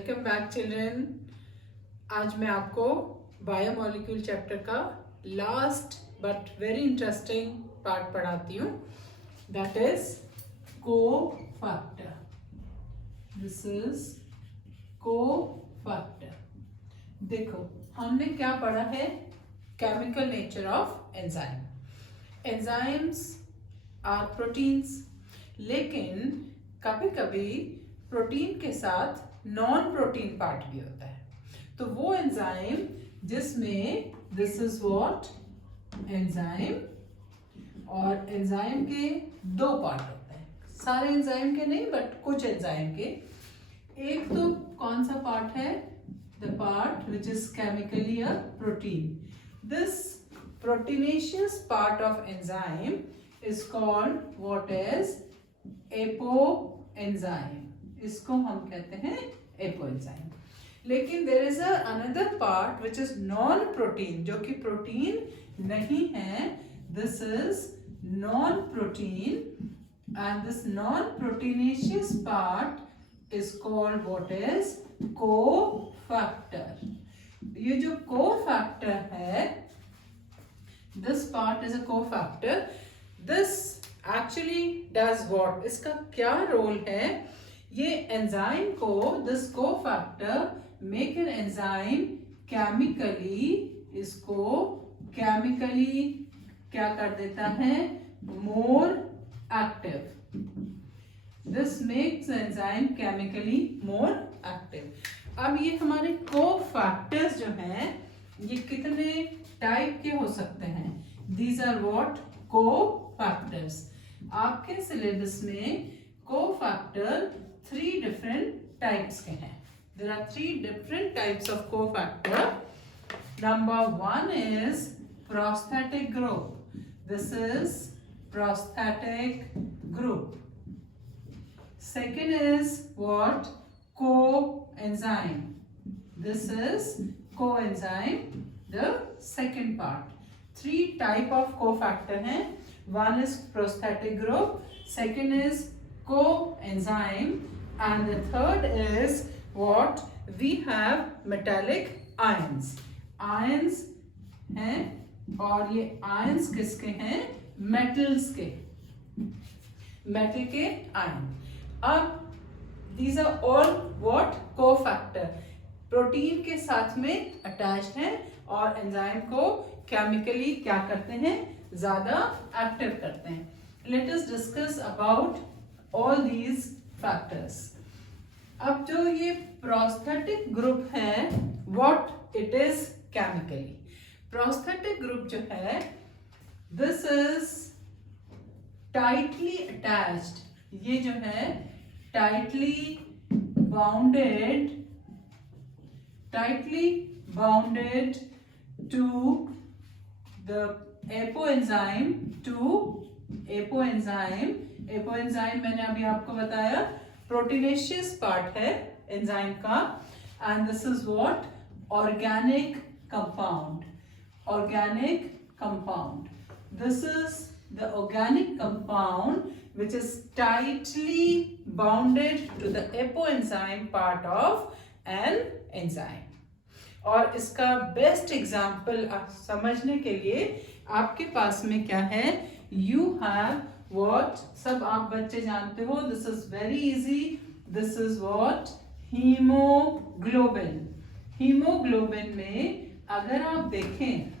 Welcome back children. आज मैं आपको बायोमोलिक्यूल चैप्टर का last but very interesting part पढ़ाती हूँ, that is cofactor. This is cofactor. देखो हमने क्या पढ़ा है, chemical nature of enzyme. Enzymes are proteins, लेकिन कभी कभी प्रोटीन के साथ नॉन प्रोटीन पार्ट भी होता है। तो वो एंजाइम जिसमें दिस इज व्हाट एंजाइम, और एंजाइम के दो पार्ट होते हैं, सारे एंजाइम के नहीं बट कुछ एंजाइम के। एक तो कौन सा पार्ट है, the part which is chemically a protein. This proteinaceous part of enzyme is called what is apo enzyme. इसको हम कहते हैं एपो एंजाइम। लेकिन there is another part which is non protein, जो कि प्रोटीन नहीं है। This is non protein and this non proteinaceous part is called what is cofactor. ये जो कोफैक्टर है, this part is a cofactor. This actually does what, इसका क्या role है, ये एंजाइम को, this cofactor make an enzyme chemically, इसको chemically क्या कर देता है, more active. This makes enzyme chemically more active. अब ये हमारे कोफैक्टर्स जो हैं, ये कितने टाइप के हो सकते हैं, दीज आर व्हाट कोफैक्टर्स। आपके सिलेबस में कोफैक्टर 3 different types के हैं। There are 3 different types of cofactor. Number 1 is prosthetic group. This is prosthetic group. Second is what? Coenzyme. This is coenzyme, the second part. 3 type of cofactor हैं. One is prosthetic group, second is coenzyme, and the third is what? We have metallic ions. Ions हैं, और ये ions किसके हैं, metals के, metal के ion। अब these are all what? cofactor, protein के साथ में अटैच्ड हैं और एंजाइम को केमिकली क्या करते हैं, ज्यादा एक्टिव करते हैं। Let us discuss about all these factors. अब जो ये प्रोस्थेटिक ग्रुप है, what it is chemically. Prosthetic group जो है, दिस इज टाइटली अटैच्ड, ये जो है tightly bounded to the apoenzyme, apoenzyme मैंने अभी आपको बताया प्रोटीनेशियस पार्ट है एंजाइम का, and this is what organic compound. This is the organic compound which is tightly bounded to the apoenzyme part of an enzyme. और इसका best example समझने के लिए आपके पास में क्या है, यू हैव व्हाट, सब आप बच्चे जानते हो, this is very easy, this is what haemoglobin. Haemoglobin में अगर आप देखें,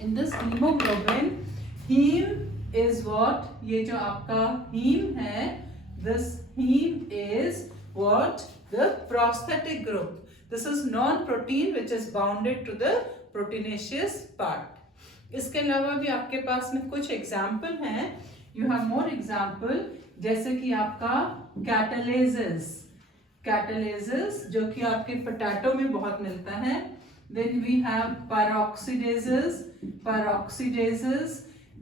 in this haemoglobin, haem is what, ये जो आपका हीम है, this haem is what the prosthetic group. This is non-protein which is bounded to the proteinaceous part. इसके अलावा भी आपके पास में कुछ एग्जाम्पल हैं, you have more example, जैसे कि आपका catalases जो कि आपके पोटैटो में बहुत मिलता है। Then we have peroxidases.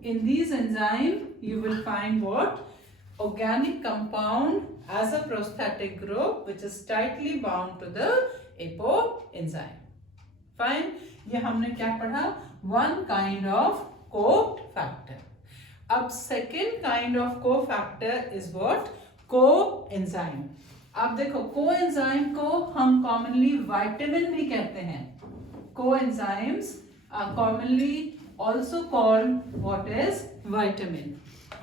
In these enzymes you will find what? Organic compound as a prosthetic group which is tightly bound to the apoenzyme. Fine. ये हमने क्या पढ़ा, one kind of cofactor. अब second kind of cofactor is what? Coenzyme. अब देखो coenzyme को हम commonly vitamin भी कहते हैं. Coenzymes are commonly also called what is vitamin.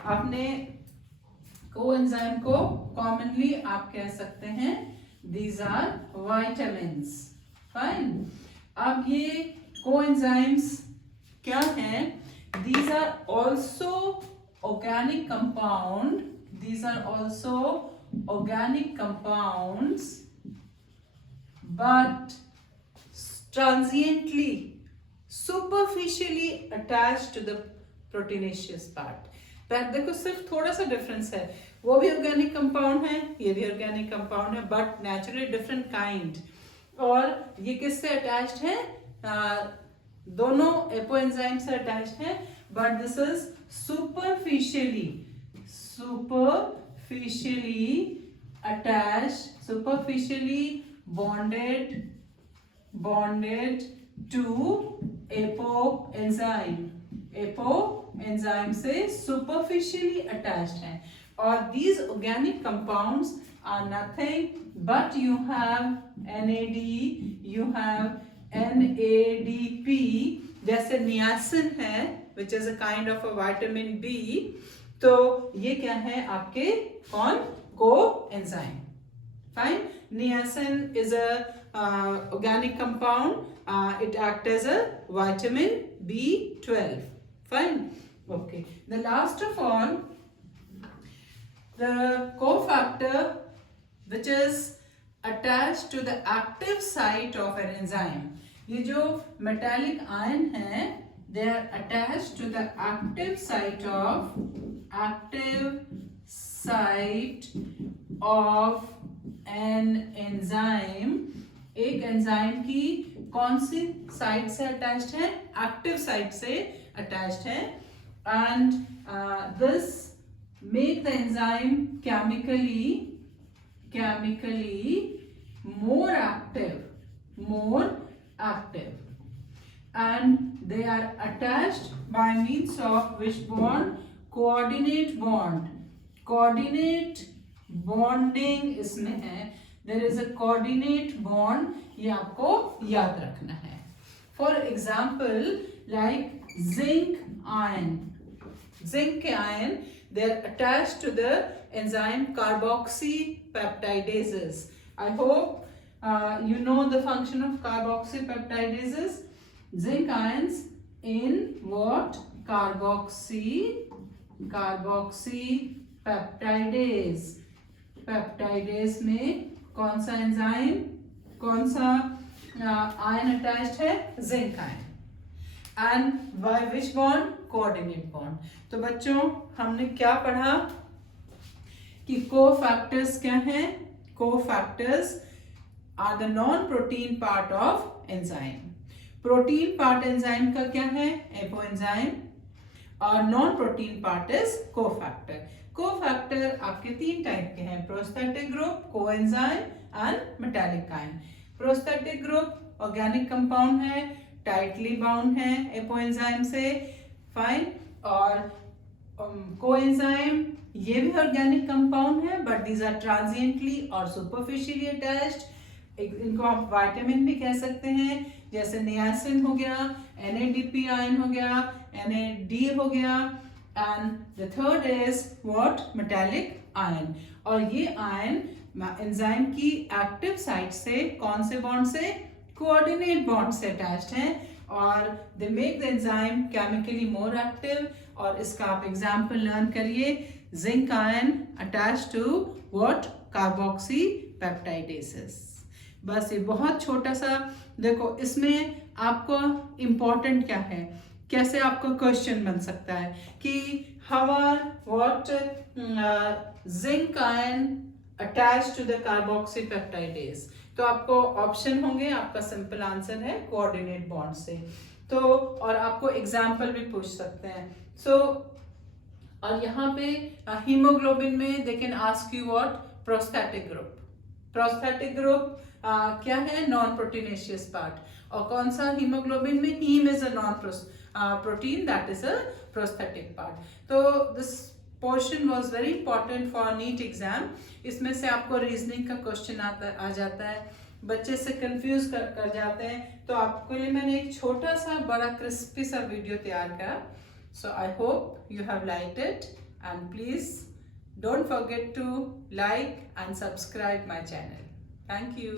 आपने कोएंजाइम को कॉमनली आप कह सकते हैं दीज आर विटामिन्स. फाइन. अब ये कोएंजाइम्स क्या हैं? These are also organic compound. These are also organic compounds, but transiently, superficially attached to the proteinaceous part. पर देखो सिर्फ थोड़ा सा डिफरेंस है. वो भी ऑर्गेनिक कंपाउंड है, ये भी ऑर्गेनिक कंपाउंड है, बट नेचुरली डिफरेंट काइंड. और ये किससे अटैच्ड है? दोनों एपोएंजाइम से अटैच्ड है, but this is superficially attached, superficially bonded to apoenzyme. Apoenzyme से सुपरफिशियली अटैच्ड है. और these organic compounds are nothing but you have NAD, you have NADP, जैसे नियासिन है which is a kind of a vitamin B. तो ये क्या है आपके? कौन? Coenzyme. Fine. Niacin is a organic compound. It acts as a vitamin B12. Fine. Okay. The last of all, the cofactor which is attached to the active site of an enzyme. ये जो metallic ion है, they are attached to the active site of an enzyme. एक enzyme की कौन सी site से attached है? Active site से attached है. And this make the enzyme chemically more active, and they are attached by means of which bond? Coordinate bonding इसमें है. There is a coordinate bond. ये आपको याद रखना है. For example, like zinc के ion, they are attached to the enzyme carboxypeptidases. I hope you know the function of carboxypeptidases. Zinc ions in what? Carboxypeptidase. Peptidase में कौन सा enzyme, कौन सा आयन अटैच्ड है? Zinc ion. And by which bond? Coordinate bond. तो बच्चों हमने क्या पढ़ा कि कोफैक्टर्स क्या हैं? Cofactors are the non protein part of enzyme. Protein part enzyme का क्या है? एपोएंजाइम. और non protein part is cofactor. Cofactor आपके 3 टाइप के हैं: prosthetic group, coenzyme and metallic ion. Prosthetic group organic compound है, टाइटली बाउंड है apoenzyme से. फाइन. और कोएंजाइम ये भी ऑर्गेनिक कंपाउंड है, बट दीज आर ट्रांजिएंटली और सुपरफिशियली अटैच्ड. इनको आप विटामिन भी कह सकते हैं, जैसे नियासिन हो गया, NADP आयन हो गया, NAD हो गया. And the third is what? Metallic ion. और ये आयन एंजाइम की एक्टिव साइट से कौन से बॉन्ड से? कोऑर्डिनेट बॉन्ड से अटैच्ड हैं. और they make the enzyme chemically more active. और इसका आप एग्जाम्पल लर्न करिए. Zinc ion attached to what? Carboxypeptidases. बस ये बहुत छोटा सा. देखो इसमें आपको इम्पोर्टेंट क्या है, कैसे आपका क्वेश्चन बन सकता है कि how are what zinc ion attached to the carboxypeptidase. तो आपको ऑप्शन होंगे, आपका सिंपल आंसर है कोऑर्डिनेट बॉन्ड से. तो और आपको एग्जाम्पल भी पूछ सकते हैं. सो और यहाँ पे हीमोग्लोबिन में they can ask you what? Prosthetic group. Prosthetic group क्या है? Non proteinaceous part. और कौन सा? हीमोग्लोबिन में haem is a non protein, that is a prosthetic part. तो this portion was very important for NEET exam. इसमें से आपको रीजनिंग का क्वेश्चन आ जाता है, बच्चे से कंफ्यूज कर जाते हैं, तो आपके लिए मैंने एक छोटा सा बड़ा क्रिस्पी सा वीडियो तैयार किया। So I hope you have liked it and please don't forget to like and subscribe my channel. Thank you.